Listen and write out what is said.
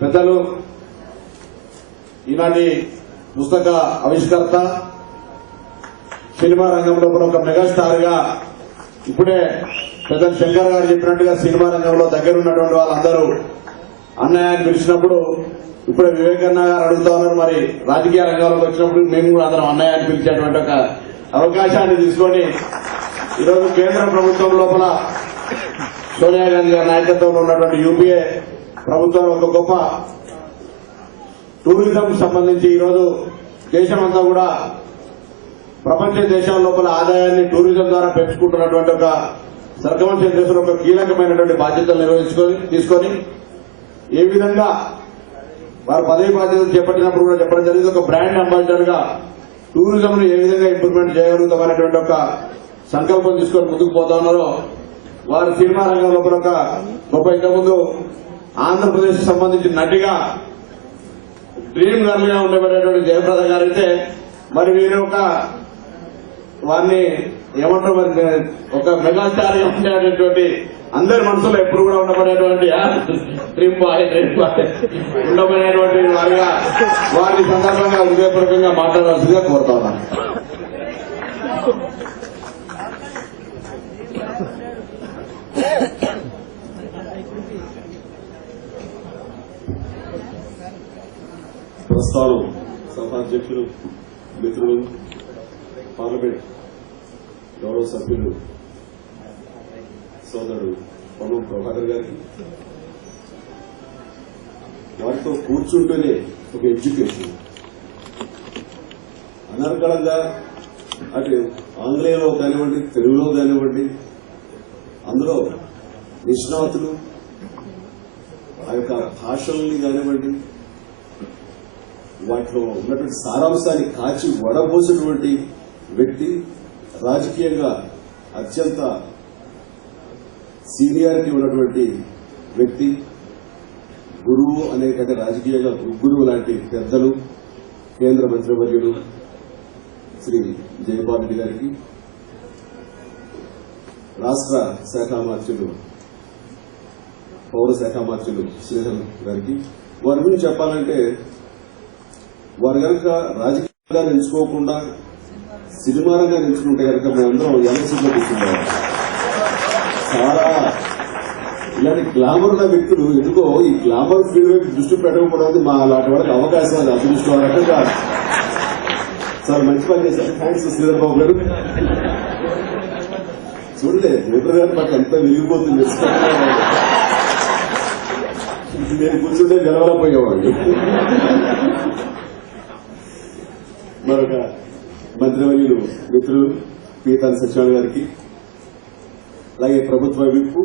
పెద్దలు ఈనాటి పుస్తక ఆవిష్కర్త సినిమా రంగంలో కూడా ఒక మెగాస్టార్ గా ఇప్పుడే పెద్దలు శంకర్ గారు చెప్పినట్టుగా సినిమా రంగంలో దగ్గరున్నటువంటి వాళ్ళందరూ అన్నయ్య అని పిలిచినప్పుడు ఇప్పుడే వివేకన్న గారు అడుగుతా ఉన్నారు. మరి రాజకీయ రంగంలోకి వచ్చినప్పుడు మేము కూడా అందరం అన్నయ్య అని పిలిచేటువంటి ఒక అవకాశాన్ని తీసుకొని ఈరోజు కేంద్ర ప్రభుత్వం లోపల సోనియా గాంధీ గారి నాయకత్వంలో ఉన్నటువంటి యూపీఏ ప్రభుత్వం ఒక గొప్ప టూరిజం సంబంధించి ఈరోజు దేశమంతా కూడా ప్రపంచ దేశాల లోపల ఆదాయాన్ని టూరిజం ద్వారా పెంచుకుంటున్నటువంటి ఒక సర్గవంశ దేశంలో ఒక కీలకమైనటువంటి బాధ్యతలు తీసుకొని ఏ విధంగా వారు పదవి బాధ్యతలు చేపట్టినప్పుడు కూడా చెప్పడం జరిగింది. ఒక బ్రాండ్ అంబాసిడర్ గా టూరిజం ను ఏ విధంగా ఇంప్రూవ్మెంట్ చేయగలుగుతామనేటువంటి ఒక సంకల్పం తీసుకొని ముందుకు పోతా ఉన్నారో వారు సినిమా రంగం లోపల ఒక గొప్ప ఇంతకుముందు ఆంధ్రప్రదేశ్ సంబంధించిన నటిగా డ్రీమ్ గర్ల్ గా ఉండబడేటువంటి జయప్రద గారైతే మరి వీరు వారిని ఏమంటారు మరి ఒక మెగాస్టార్ గా ఉండేటటువంటి అందరి మనసులో ఎప్పుడు కూడా ఉండబడేటువంటి డ్రీమ్ బాయ్ ఉండబడేటువంటి వారిగా వారి సందర్భంగా హృదయపూర్వకంగా మాట్లాడాల్సిందిగా కోరుతా ఉన్నాను. ప్రస్థానం సభాధ్యక్షులు, మిత్రులు, పార్లమెంట్ గౌరవ సభ్యులు సోదరుడు పొన్నం ప్రభాకర్ గారికి వారితో కూర్చుంటేనే ఒక ఎడ్యుకేషన్ అనర్గళంగా అటు ఆంగ్లేయంలో కానివ్వండి, తెలుగులో కానివ్వండి, అందులో నిష్ణాతులు ఆ యొక్క భాషల్ని కానివ్వండి వాటిలో ఉన్నటువంటి సారాంశాన్ని కాచి వడబోసినటువంటి వ్యక్తి, రాజకీయంగా అత్యంత సీనియారిటీ ఉన్నటువంటి వ్యక్తి, గురువు అనే కంటే రాజకీయంగా గురువు లాంటి పెద్దలు, కేంద్ర మంత్రివర్యులు శ్రీ జయపాల్ రెడ్డి గారికి, రాష్ట్ర శాఖ మార్చులు పౌర శాఖ మార్చులు శ్రీధర్ గారికి, వారి గురించి చెప్పాలంటే వారు కనుక రాజకీయంగా ఎంచుకోకుండా సినిమా రంగాన్ని ఎంచుకుంటే కనుక మేమందరం ఎలక్సీలో కూర్చుంటాం. చాలా ఇలాంటి గ్లామర్ ఉన్న వ్యక్తులు ఎందుకో ఈ గ్లామర్ ఫీల్డ్ వైపు దృష్టి పెట్టకపోవడానికి మా అలాంటి వాళ్ళకి అవకాశం అది అదృష్టం రకంగా చాలా మంచి పని చేశారు. థ్యాంక్స్ శ్రీధర్ బాబు గారు. చూడలే థియేటర్ గారు మాకు ఎంత వెలిగిపోతుంది. నేను కూర్చుంటే గెలవలేకపోయేవాళ్ళు. మరొక మంత్రివర్యులు మిత్రులు పీతాన్ సచివాలయం గారికి, అలాగే ప్రభుత్వ విప్పు